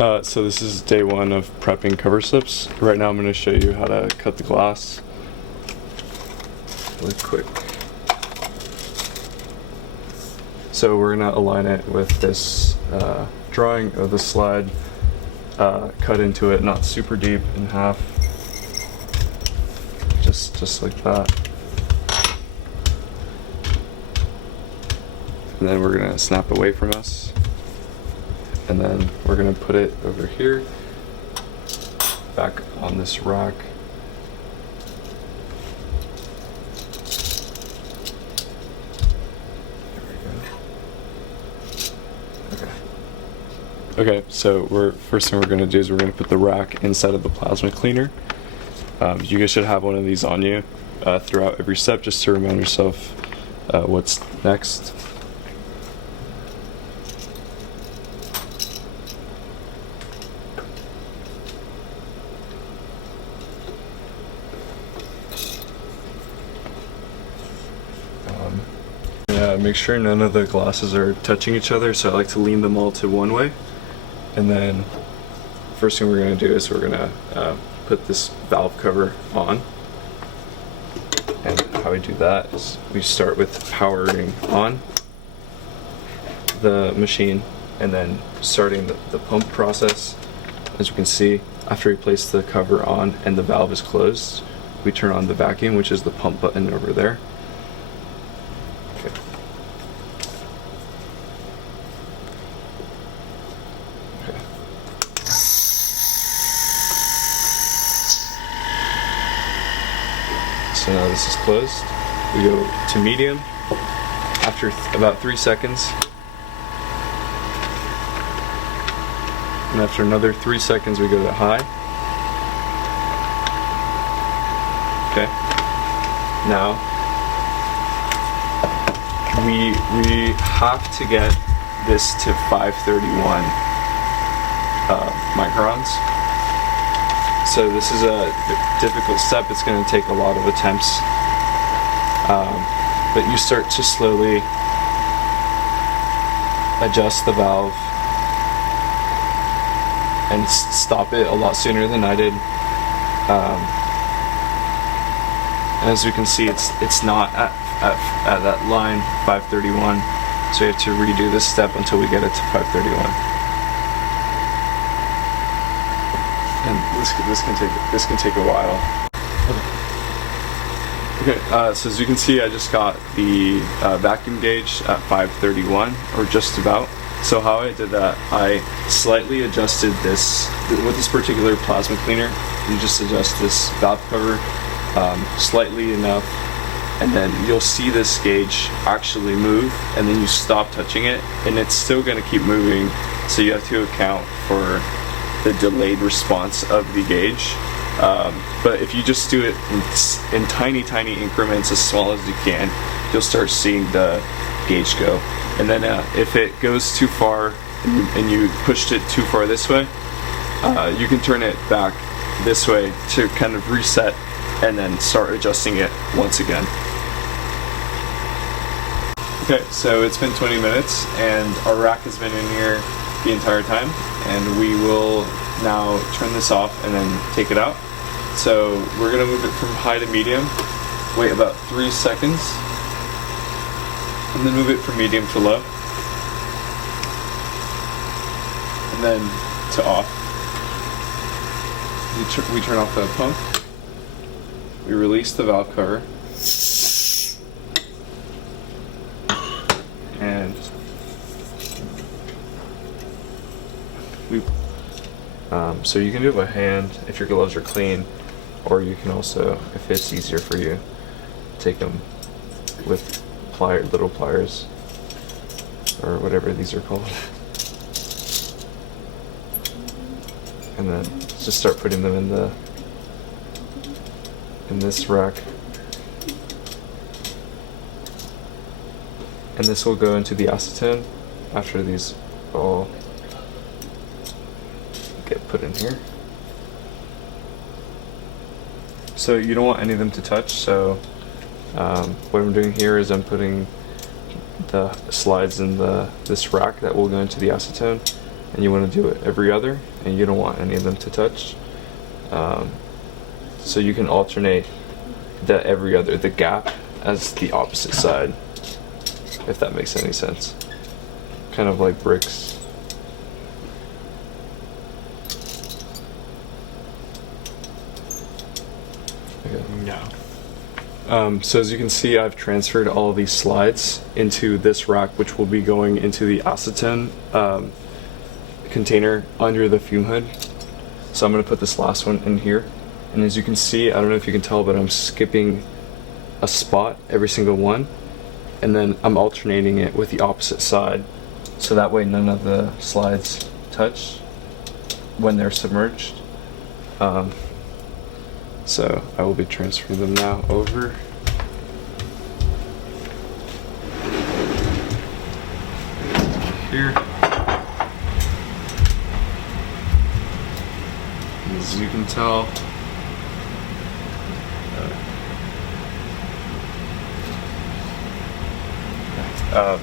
So this is day one of prepping cover slips. Right now I'm going to show you how to cut the glass really quick. So we're going to align it with this drawing of the slide, cut into it, not super deep, in half, just like that. And then we're going to snap away from us. And then we're going to put it over here, back on this rack. There we go. Okay, so first thing we're going to do is we're going to put the rack inside of the plasma cleaner. You guys should have one of these on you throughout every step, just to remind yourself what's next. Make sure none of the glasses are touching each other, so I like to lean them all to one way. And then first thing we're going to do is we're going to put this valve cover on. And how we do that is we start with powering on the machine and then starting the pump process. As you can see, after we place the cover on and the valve is closed, we turn on the vacuum, which is the pump button over there. Okay. So now this is closed. We go to medium after about 3 seconds. And after another 3 seconds, we go to high. Okay. Now, we have to get this to 531 microns. So this is a difficult step. It's going to take a lot of attempts. But you start to slowly adjust the valve and stop it a lot sooner than I did. As you can see, it's not at that line 531, so you have to redo this step until we get it to 531. And this can take a while. Okay, so as you can see, I just got the vacuum gauge at 531, or just about. So how I did that, I slightly adjusted this, with this particular plasma cleaner, you just adjust this valve cover slightly enough, and then you'll see this gauge actually move, and then you stop touching it, and it's still going to keep moving, so you have to account for the delayed response of the gauge. But if you just do it in tiny increments, as small as you can, you'll start seeing the gauge go. And then if it goes too far and you pushed it too far this way, you can turn it back this way to kind of reset and then start adjusting it once again. Okay, so it's been 20 minutes and our rack has been in here the entire time, and we will now turn this off and then take it out. So we're going to move it from high to medium, wait about 3 seconds, and then move it from medium to low, and then to off. We turn off the pump, we release the valve cover, and so you can do it by hand if your gloves are clean, or you can also, if it's easier for you, take them with little pliers, or whatever these are called, and then just start putting them in this rack, and this will go into the acetone after these all get put in here. So you don't want any of them to touch, so what I'm doing here is I'm putting the slides in this rack that will go into the acetone, and you want to do it every other, and you don't want any of them to touch. So you can alternate the every other, the gap, as the opposite side, if that makes any sense. Kind of like bricks. Okay. No. So as you can see, I've transferred all of these slides into this rack, which will be going into the acetone container under the fume hood. So I'm going to put this last one in here. And as you can see, I don't know if you can tell, but I'm skipping a spot every single one. And then I'm alternating it with the opposite side. So that way none of the slides touch when they're submerged. So I will be transferring them now over. Here. As you can tell,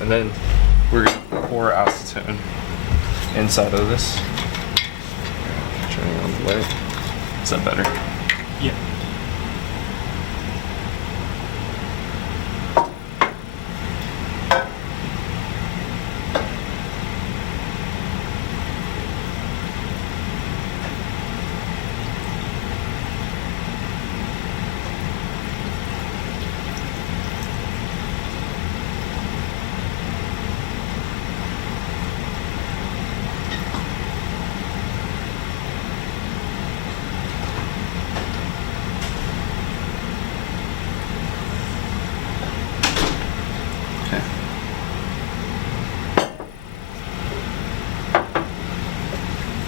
and then we're going to pour acetone inside of this. Turning on the light. Is that better? Yeah.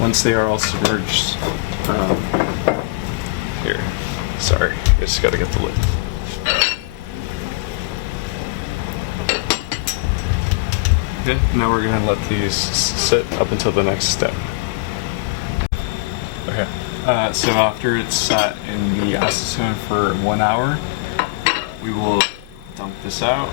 Once they are all submerged, here, sorry, I just gotta get the lid. Okay, now we're gonna let these sit up until the next step. Okay, so after it's sat in the acetone for 1 hour, we will dump this out.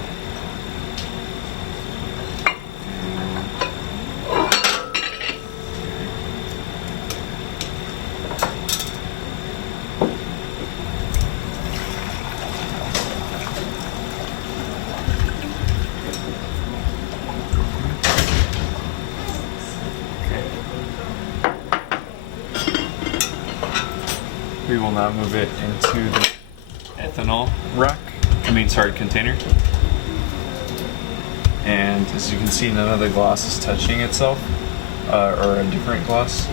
We will now move it into the ethanol container. And as you can see, none of the glass is touching itself, or a different glass.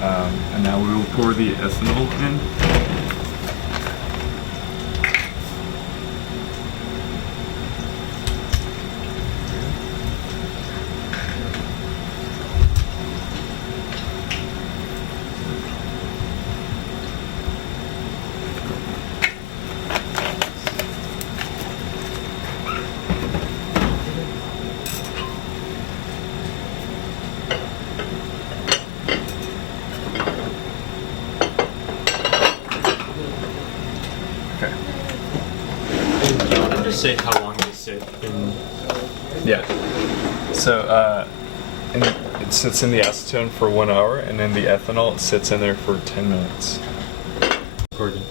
And now we will pour the ethanol in. Say how long they sit in. Yeah. So it sits in the acetone for 1 hour, and then the ethanol sits in there for 10 minutes. Gordon.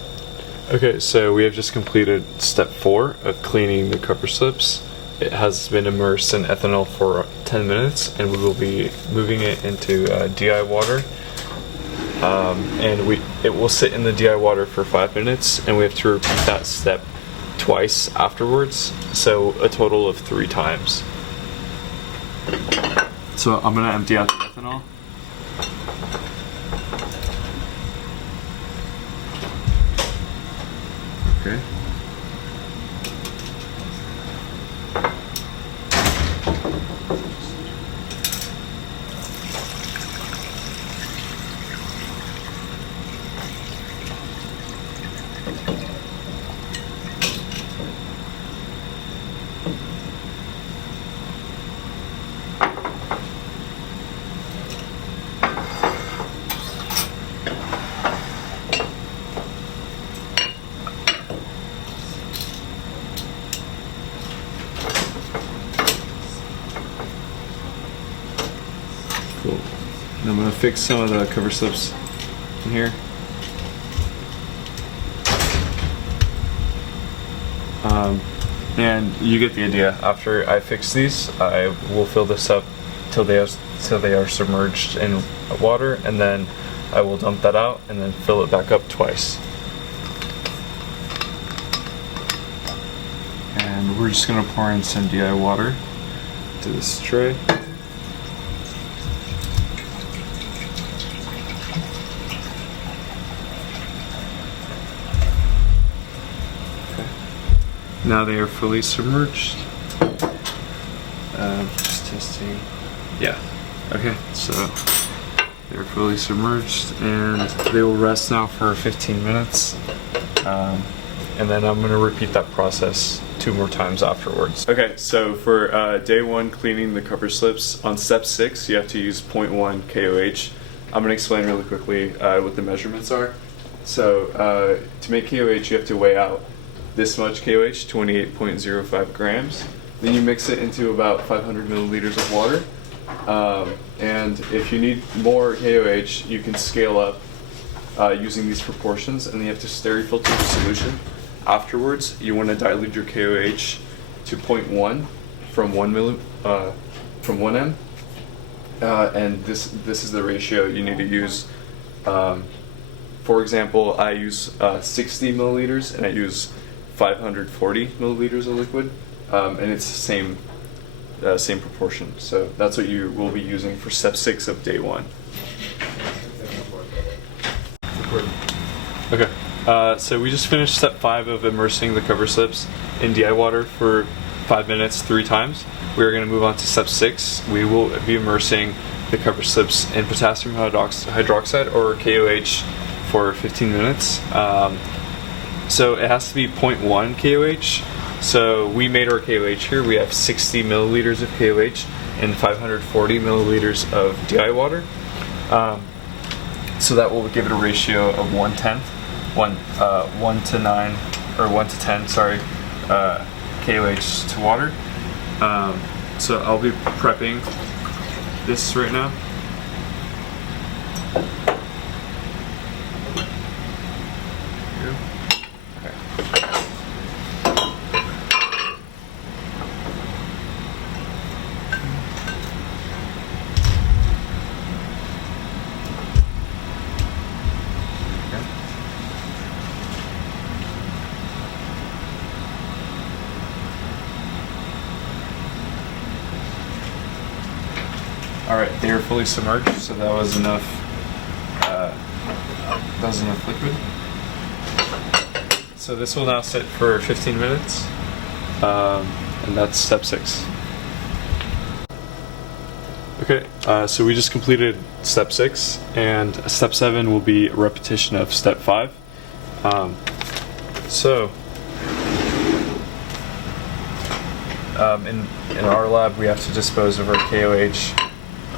Okay, so we have just completed step 4 of cleaning the cover slips. It has been immersed in ethanol for 10 minutes, and we will be moving it into DI water. And it will sit in the DI water for 5 minutes, and we have to repeat that step twice afterwards, so a total of 3 times. So I'm gonna empty out the ethanol. Okay. Cool. And I'm gonna fix some of the cover slips in here. And you get the idea. After I fix these, I will fill this up till they are submerged in water, and then I will dump that out and then fill it back up twice. And we're just gonna pour in some DI water to this tray. Now they are fully submerged. Just testing. Yeah. Okay, so they're fully submerged and they will rest now for 15 minutes. And then I'm going to repeat that process 2 more times afterwards. Okay, so for day 1 cleaning the cover slips, on step 6 you have to use 0.1 KOH. I'm going to explain really quickly what the measurements are. So to make KOH you have to weigh out this much KOH, 28.05 grams. Then you mix it into about 500 milliliters of water. And if you need more KOH, you can scale up using these proportions, and then you have to stereofilter the solution. Afterwards, you want to dilute your KOH to 0.1 from 1 m. And this is the ratio you need to use. For example, I use 60 milliliters, and I use 540 milliliters of liquid, and it's the same proportion. So that's what you will be using for step 6 of day 1. Okay, so we just finished step 5 of immersing the cover slips in DI water for 5 minutes 3 times. We are going to move on to step 6. We will be immersing the cover slips in potassium hydroxide or KOH for 15 minutes. So it has to be 0.1 KOH. So we made our KOH here. We have 60 milliliters of KOH and 540 milliliters of DI water. So that will give it a ratio of 1/10, 1 to 9 or 1 to 10. Sorry, KOH to water. So I'll be prepping this right now. Alright, they are fully submerged, so that was enough liquid. So this will now sit for 15 minutes, and that's step 6. Okay, so we just completed step 6, and step 7 will be a repetition of step 5. In our lab, we have to dispose of our KOH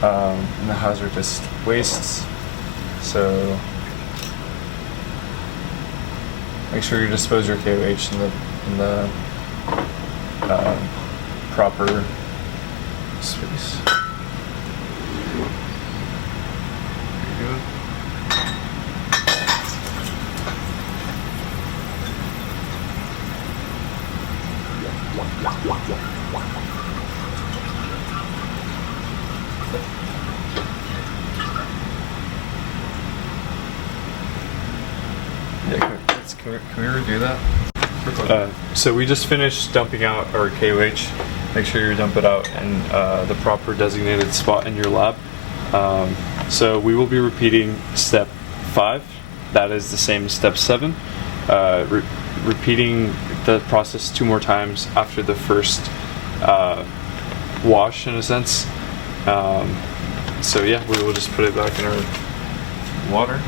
in the hazardous wastes. So make sure you dispose your KOH in the proper space. There you go. Yeah, can we redo that? So we just finished dumping out our KOH. Make sure you dump it out in the proper designated spot in your lab. So we will be repeating step 5. That is the same as step 7. Repeating the process 2 more times after the first wash, in a sense. So yeah, we will just put it back in our water.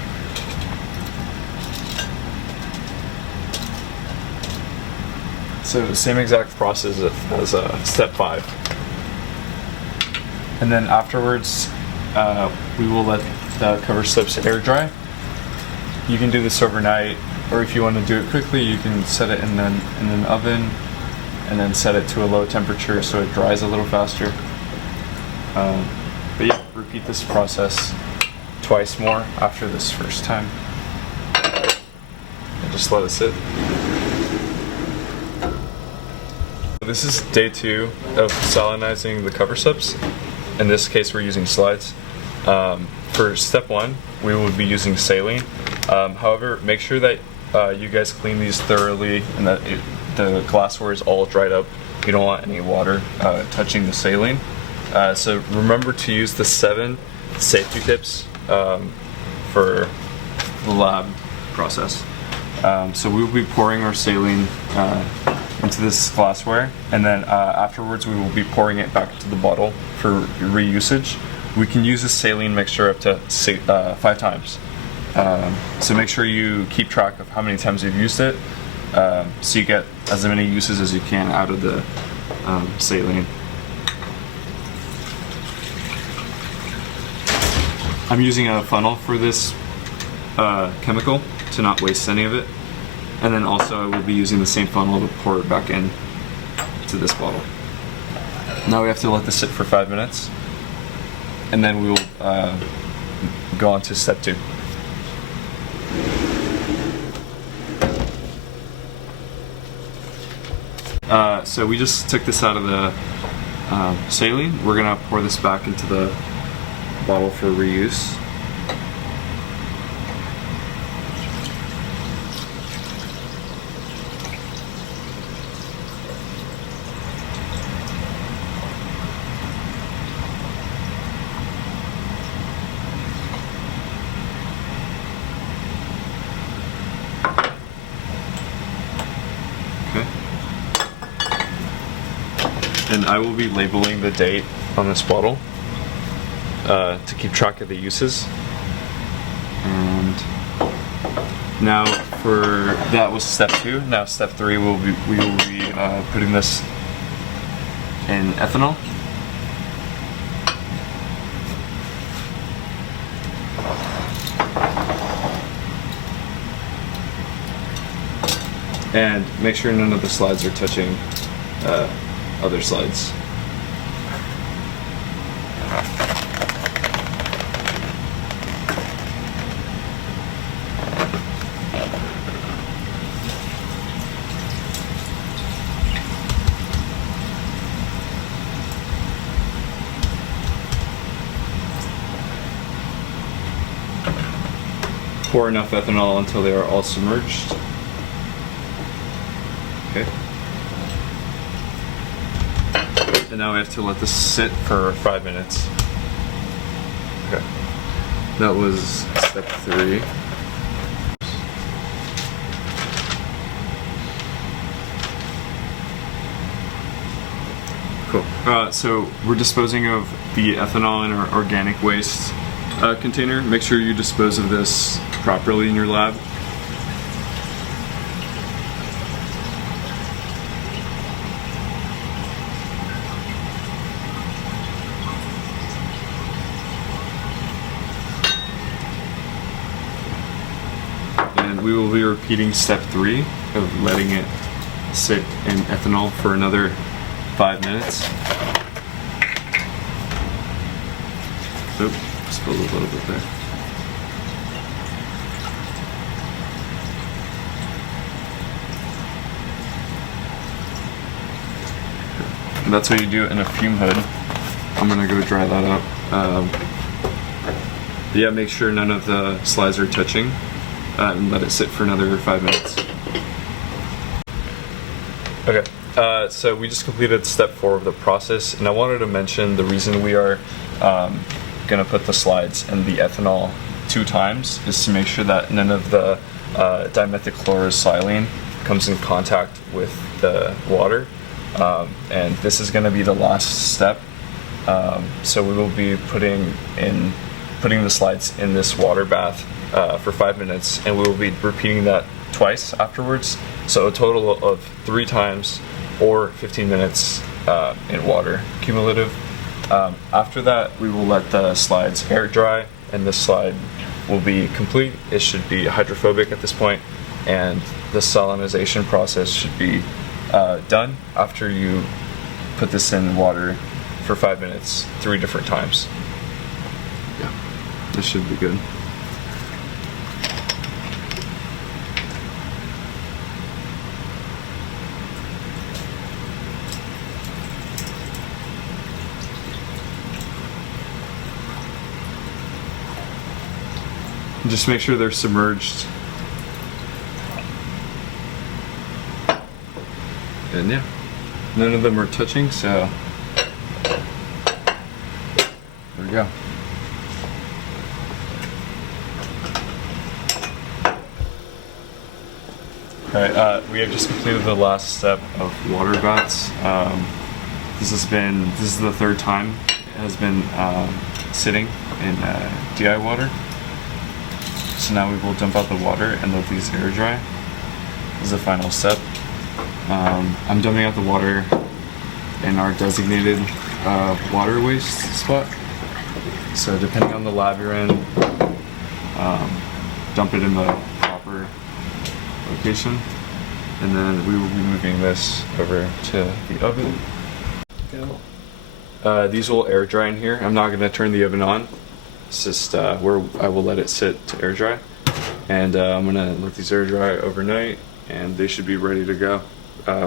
So same exact process as step 5. And then afterwards, we will let the cover slips air dry. You can do this overnight, or if you want to do it quickly, you can set it in an oven and then set it to a low temperature so it dries a little faster. But yeah, repeat repeat this process twice more after this first time. And just let it sit. This is day 2 of salinizing the coverslips. In this case, we're using slides. For step 1, we will be using saline. However, make sure that you guys clean these thoroughly and that the glassware is all dried up. You don't want any water touching the saline. So remember to use the 7 safety tips for the lab process. So we will be pouring our saline into this glassware, and then afterwards we will be pouring it back into the bottle for reusage. We can use this saline mixture up to 5 times. So make sure you keep track of how many times you've used it, so you get as many uses as you can out of the saline. I'm using a funnel for this chemical to not waste any of it. And then also I will be using the same funnel to pour it back in to this bottle. Now we have to let this sit for 5 minutes, and then we will go on to step 2. So we just took this out of the saline. We're gonna pour this back into the bottle for reuse. And I will be labeling the date on this bottle to keep track of the uses. And now that was step 2. Now step 3 we will be putting this in ethanol. And make sure none of the slides are touching other slides. Pour enough ethanol until they are all submerged. Okay. And now we have to let this sit for 5 minutes. Okay. That was step 3. Cool. So we're disposing of the ethanol in our organic waste container. Make sure you dispose of this properly in your lab. And we will be repeating step 3 of letting it sit in ethanol for another 5 minutes. Oop, spilled a little bit there. And that's how you do it in a fume hood. I'm gonna go dry that up. Yeah, make sure none of the slides are touching, and let it sit for another 5 minutes. Okay, so we just completed step 4 of the process, and I wanted to mention the reason we are gonna put the slides in the ethanol 2 times is to make sure that none of the dimethyldichlorosilane comes in contact with the water. And this is going to be the last step. So we will be putting the slides in this water bath for 5 minutes, and we will be repeating that twice afterwards. So a total of 3 times or 15 minutes in water, cumulative. After that, we will let the slides air dry, and this slide will be complete. It should be hydrophobic at this point, and the salinization process should be done after you put this in water for 5 minutes 3 different times. this should be good. Just make sure they're submerged. And yeah, none of them are touching, so there we go. Alright, we have just completed the last step of water baths. This is the third time it has been sitting in DI water. So now we will dump out the water and let these air dry. This is the final step. I'm dumping out the water in our designated water waste spot. So depending on the lab you're in, dump it in the proper location. And then we will be moving this over to the oven. These will air dry in here. I'm not going to turn the oven on. It's just where I will let it sit to air dry. And I'm going to let these air dry overnight, and they should be ready to go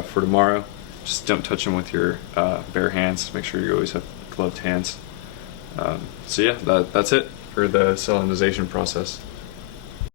for tomorrow. Just don't touch them with your bare hands. Make sure you always have gloved hands. So yeah, that's it for the salinization process.